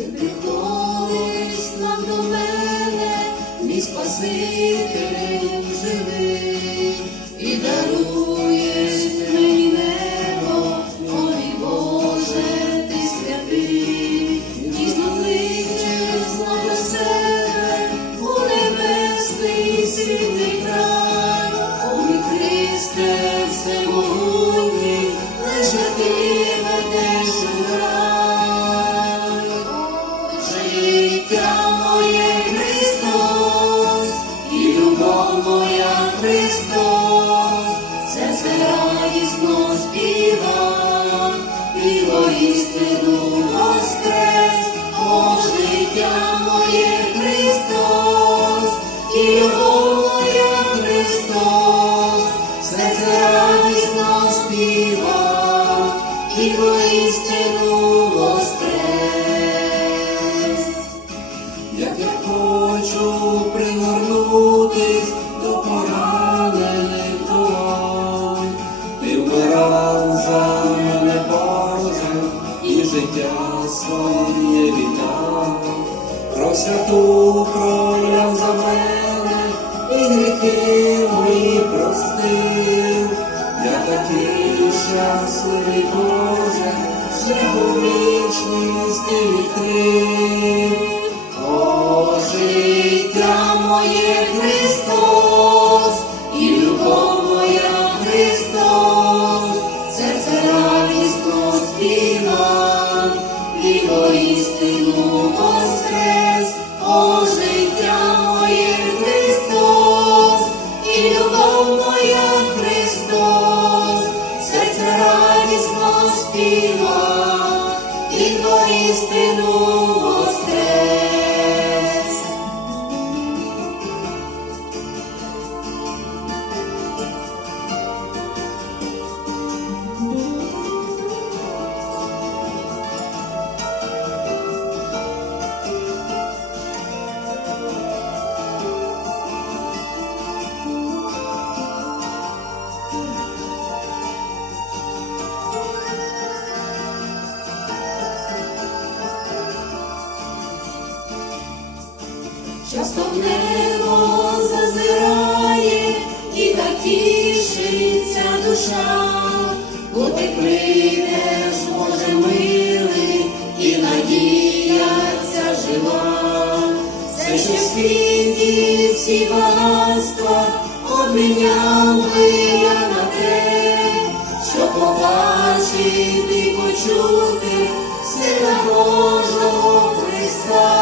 ти приходиш нам до мене, мій спаситель. Радісно співа, і воістину воскрес, о життя моє Христос, любов моя Христос, все це радісно співа, і воістину своє віддав, про святу кроляв за мене, і гріхи мої простив. Я такий щасливий, Боже, шляху вічність ти відкрив. О, моє Христос, і любов моя Христос, серце радісно співа, і воістину воскрес, о, моє Христос, і любов моя Христос, серце радісно співа, і воістину воскрес. Часто в небо зазирає і так тішиться душа, бо ти прийдеш, Боже милий, і надія ця жива, все, в світі, всі багатства обміняв би я на те, що побачити почути Сина Божого Христа.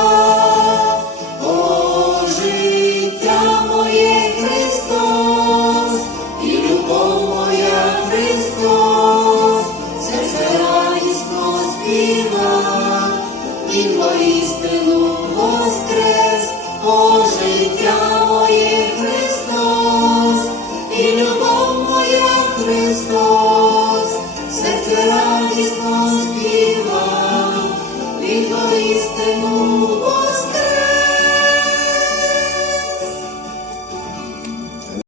істину воскрес, о життя моє Христос, і любов моя Христос, серце радісно співа, Твою істину.